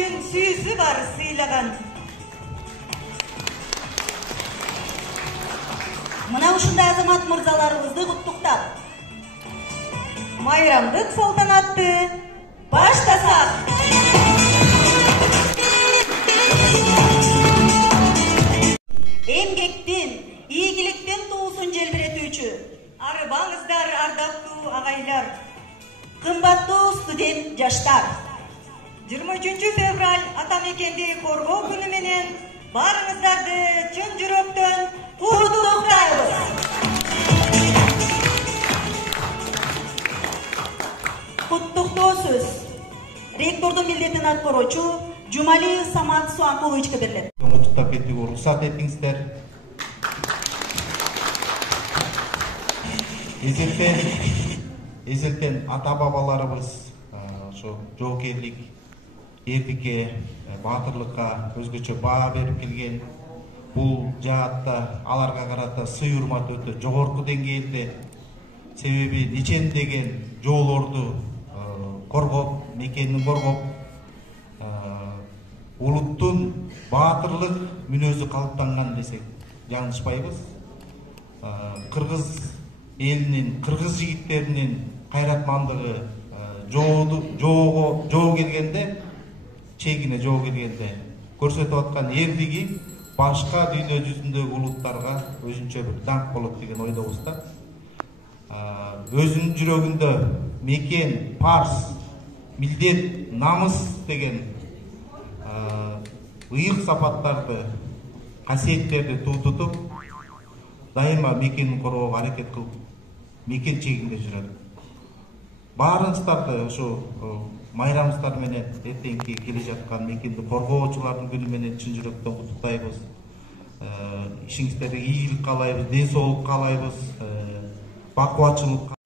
үчүн сүйүүсү бар сыйлаган. Мына ушундай азамат мырзаларыбызды куттуктап, майрамдык салтанатты баштасак. Эмгектин, ийгиликтин туусун желбиретүүчү арыбаңыздар, ардактуу агайлар, кымбаттуу студент жаштар. 23 февраль атамекенди коргоо күнү менен барыңыздарды чын жүрөктөн куттуктайбыз. Куттуктоо сөз ректордун милдетин аткаруучу Жумалиев Самат Суанкуловичке берилет. Куттуктап кетүүгө уруксат этиңиздер. Эзелтен ата-бабаларыбыз ошо жоокерлик, эрдикке, баатырлыкка өзгөчө баа берип келген. Бул жаатта аларга карата сый-урмат өтө жогорку деңгээлде. Себеби нечендеген жоолорду коргоп, мекенин коргоп, улуттун баатырлык мүнөзү калыптанган десек жаңылышпайбыз. Кыргыз элинин, кыргыз жигиттеринин кайратмандыгы жоо келгенде, чегине жоо келгенде көрсөтүп аткан эрдиги башка дүйнө жүзүндөгү улуттарга өзүнчө бир даңк болот деген ойдобуз да. Өзүнүн жүрөгүндө мекен, парс, милдет, намыс деген ыйык сапаттарды, касиеттерди тутутуп, дайыма мекенин коргоого аракет кылып, мекен чегинде жүрөт. Баарыңыздарды ошо майрамыңыздар менен эртеңки келе жаткан мекенди коргоочулардын күнү менен чын жүрөктөн куттуктайбыз. Ишиңиздерге ийгилик каалайбыз, ден соолук каалайбыз, бакубатчылык.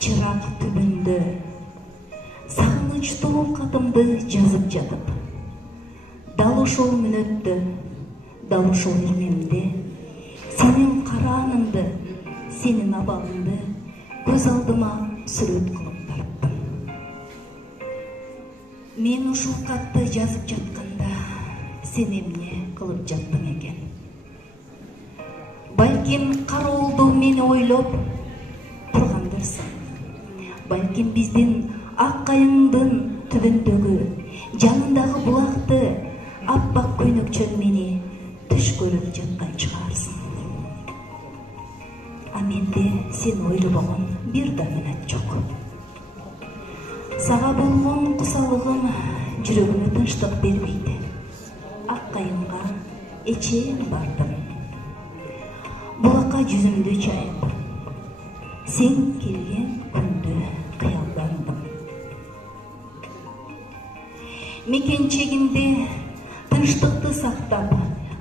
чырак түбүндө сагынычтуу катымды жазып жатып, дал ошол мүнөттө, дал ошол ирмемде сенин карааныңды, сенин абалыңды көз алдыма сүрөт кылып тарттым. Мен ушул катты жазып жатканда сен эмне кылып жаттың экен? Балким кароолдо мени ойлоп тургандырсың. Балким биздин ак кайыңдын түбүндөгү, жанындагы булакты, аппак көйнөкчөн мени түш көрүп жаткан чыгарсың. А менде сен ойлобогон бир да мүнөт жок. Сага болгон кусалыгым жүрөгүмө тынчтык бербейт. Ак кайыңга эчеен бардым. Булакка жүзүмдү чайып, сен келген күндү кыялдандым. Мекенчегинде тынчтыкты сактап,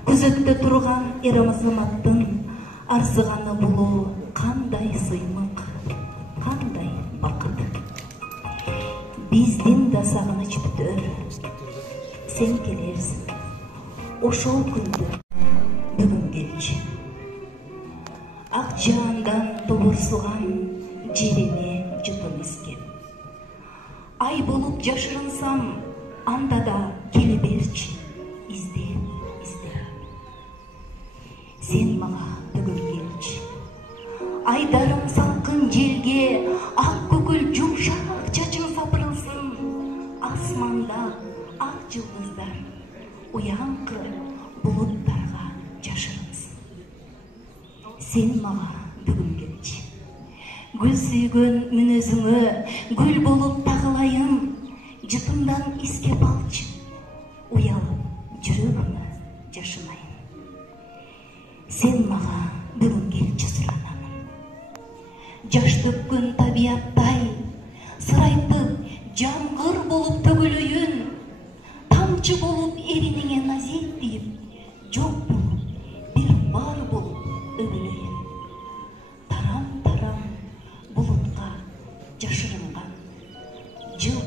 күзөттө турган эр-азаматтын арзыганы болуу кандай сыймык, кандай бакыт. Биздин да сагыныч бүтөр, сен келерсиң. Ошол күндү бүгүн келчи. Ак жаандан тобурсуган жерине жытым искеп. Ай болуп жашырынсам, анда да келе берчи, изде. Сен мага бүгүн келчи. Айдарым салкын желге, ак көкүл жумшак чачың сапырылсын. Асманда ак жылдыздар уянкы булуттарга жашырынсын. Сен мага бүгүн келчи. Гүл сүйгөн мүнөзүңө гүл болуп тагылайын. Жытымдан искеп алчы, уялып жүрөгүмө жашынайын. Сен мага бүгүн келчи суранамын. Жаш төккөн табияттай сырайтып жамгыр болуп төгүлөйүн. Тамчы болуп эриниңе назеттип, жок болуп бир бар болуп өгүлөйүн. Тарам-тарам булутка жашырынган жыл